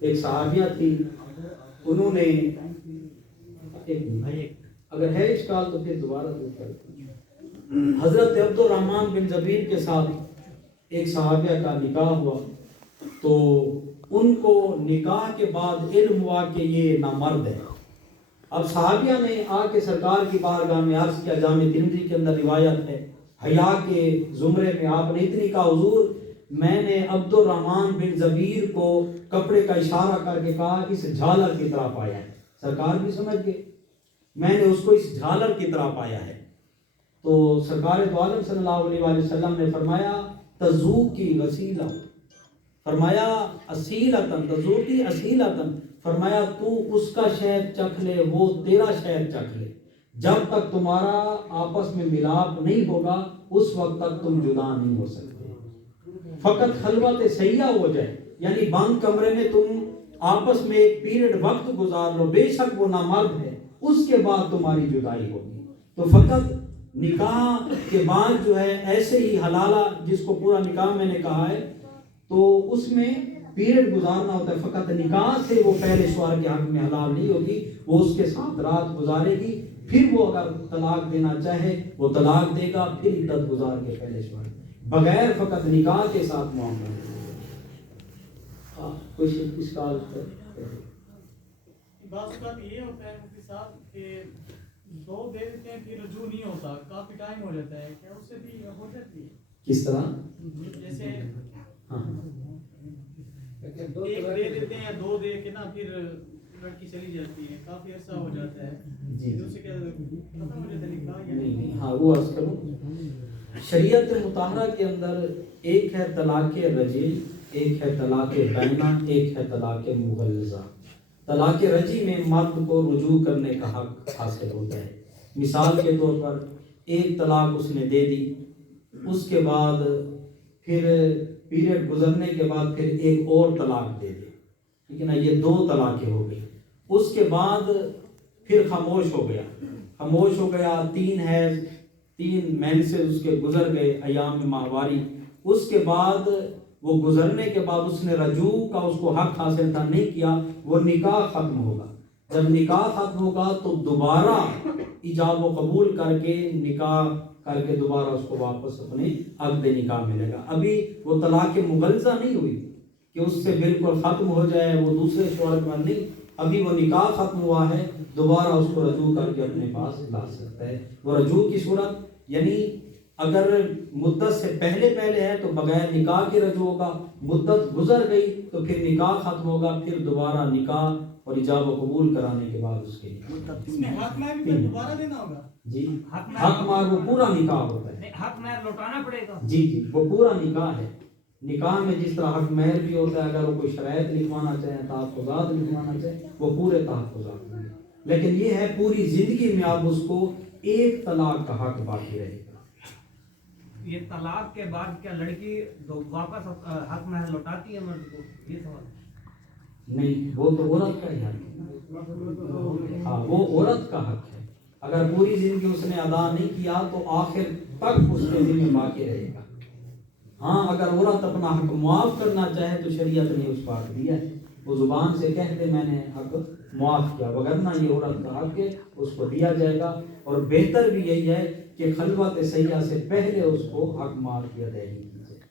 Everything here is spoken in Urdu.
ایک صحابیہ تھی، انہوں نے اگر ہے اشکال تو پھر دوبارہ حضرت عبد الرحمن بن زبیر کے ساتھ ایک صحابیہ کا نکاح ہوا، تو ان کو نکاح کے بعد علم ہوا کہ یہ نامرد ہے۔ اب صحابیہ نے آ کے سرکار کی بارگاہ میں عرض کیا، جامع ترمذی کے اندر روایت ہے، حیا کے زمرے میں آپ نے اتنی کہا، حضور میں نے عبد الرحمن بن زبیر کو کپڑے کا اشارہ کر کے کہا اس جھالر کی طرف آیا ہے۔ سرکار بھی سمجھ گئے، میں نے اس کو اس جھالر کی طرف آیا ہے۔ تو سرکار دو عالم صلی اللہ علیہ وآلہ وسلم نے فرمایا تذوقی وسیلہ، فرمایا اصیلتن، تذوقی اصیلتن، فرمایا تو اس کا شہد چکھ لے، وہ تیرا شہد چکھ لے، جب تک تمہارا آپس میں ملاپ نہیں ہوگا اس وقت تک تم جدا نہیں ہو سکتے۔ فقط خلوت سیاح ہو جائے، یعنی بند کمرے میں تم آپس میں ایک پیریڈ وقت گزار لو، بے شک وہ نامرد ہے، اس کے بعد تمہاری جدائی ہوگی۔ تو فقط نکاح کے بعد جو ہے ایسے ہی حلالہ، جس کو پورا نکاح میں نے کہا ہے، تو اس میں پیریڈ گزارنا ہوتا ہے۔ فقط نکاح سے وہ پہلے شوہر کے حق میں حلال نہیں ہوگی، وہ اس کے ساتھ رات گزارے گی، پھر وہ اگر طلاق دینا چاہے وہ طلاق دے گا، پھر عدت گزار کے پہلے شوہر، بغیر فقط نکاح کے ساتھ معاملہ۔ کچھ اشکال بعض اوقات یہ ہوتا ہے مفتی صاحب کہ دو دے دیتے ہیں پھر رجوع نہیں ہوتا، کافی ٹائم ہو جاتا ہے، کیا اس سے بھی ہو جاتی ہے؟ کس طرح؟ جیسے ایک ایک دے دیتے ہیں یا دو دے کے نا پھر لڑکی چلی جاتی ہے، کافی عرصہ ہو جاتا ہے، پھر اسے کیا ختم ہو جاتا ہے نکاح یا نہیں؟ ہاں وہ عرض کروں، شریعت مطہرہ کے اندر ایک ہے طلاق رجعی، ایک ہے طلاق بینہ، ایک ہے طلاق مغلظہ۔ طلاق رجعی میں مرد کو رجوع کرنے کا حق حاصل ہوتا ہے۔ مثال کے طور پر ایک طلاق اس نے دے دی، اس کے بعد پھر پیریڈ گزرنے کے بعد پھر ایک اور طلاق دے دے، ٹھیک ہے نا، یہ دو طلاقیں ہو گئی۔ اس کے بعد پھر خاموش ہو گیا، تین مینسز اس کے گزر گئے، ایام ماہواری، اس کے بعد وہ گزرنے کے بعد اس نے رجوع کا اس کو حق حاصل تھا، نہیں کیا، وہ نکاح ختم ہوگا۔ جب نکاح ختم ہوگا تو دوبارہ ایجاب و قبول کر کے نکاح کر کے دوبارہ اس کو واپس اپنے عقد نکاح ملے گا۔ ابھی وہ طلاق مغلظہ نہیں ہوئی کہ اس سے بالکل ختم ہو جائے، وہ دوسرے شوہر پر نہیں، ابھی وہ نکاح ختم ہوا ہے، دوبارہ اس کو رجوع کر کے اپنے پاس لا سکتا ہے۔ وہ رجوع کی صورت یعنی اگر مدت سے پہلے ہے تو بغیر نکاح کے رجوع ہوگا، مدت گزر گئی تو پھر نکاح ختم ہوگا، پھر دوبارہ نکاح اور ایجاب و قبول کرانے کے بعد اس کے اس میں حق مہر بھی دوبارہ دینا ہوگا؟ جی حق مہر وہ پورا نکاح ہوتا ہے، حق مہر لوٹانا پڑے گا؟ جی وہ پورا نکاح ہے۔ نکاح میں جس طرح حق مہر بھی ہوتا ہے، اگر وہ کوئی شرائط لکھوانا چاہے، تحفظات لکھوانا چاہے، وہ پورے تحفظات ہیں، لیکن یہ ہے پوری زندگی میں اب اس کو ایک طلاق کا حق باقی رہے گا۔ یہ طلاق کے بعد کیا لڑکی واپس حق مہر لوٹاتی ہے مرد کو؟ یہ سوال نہیں، وہ تو عورت کا ہی حق ہے، ہاں وہ عورت کا حق ہے۔ اگر پوری زندگی اس نے ادا نہیں کیا تو آخر تک اس کے ذمہ باقی رہے گا۔ ہاں اگر عورت اپنا حق معاف کرنا چاہے تو شریعت نے اس کو حق دیا ہے، وہ زبان سے کہہ دے میں نے حق معاف کیا، وگرنہ یہ عورت کا حق ہے، اس کو دیا جائے گا۔ اور بہتر بھی یہی ہے کہ خلوت سیاح سے پہلے اس کو حق معاف کی ادائیگی کی جائے۔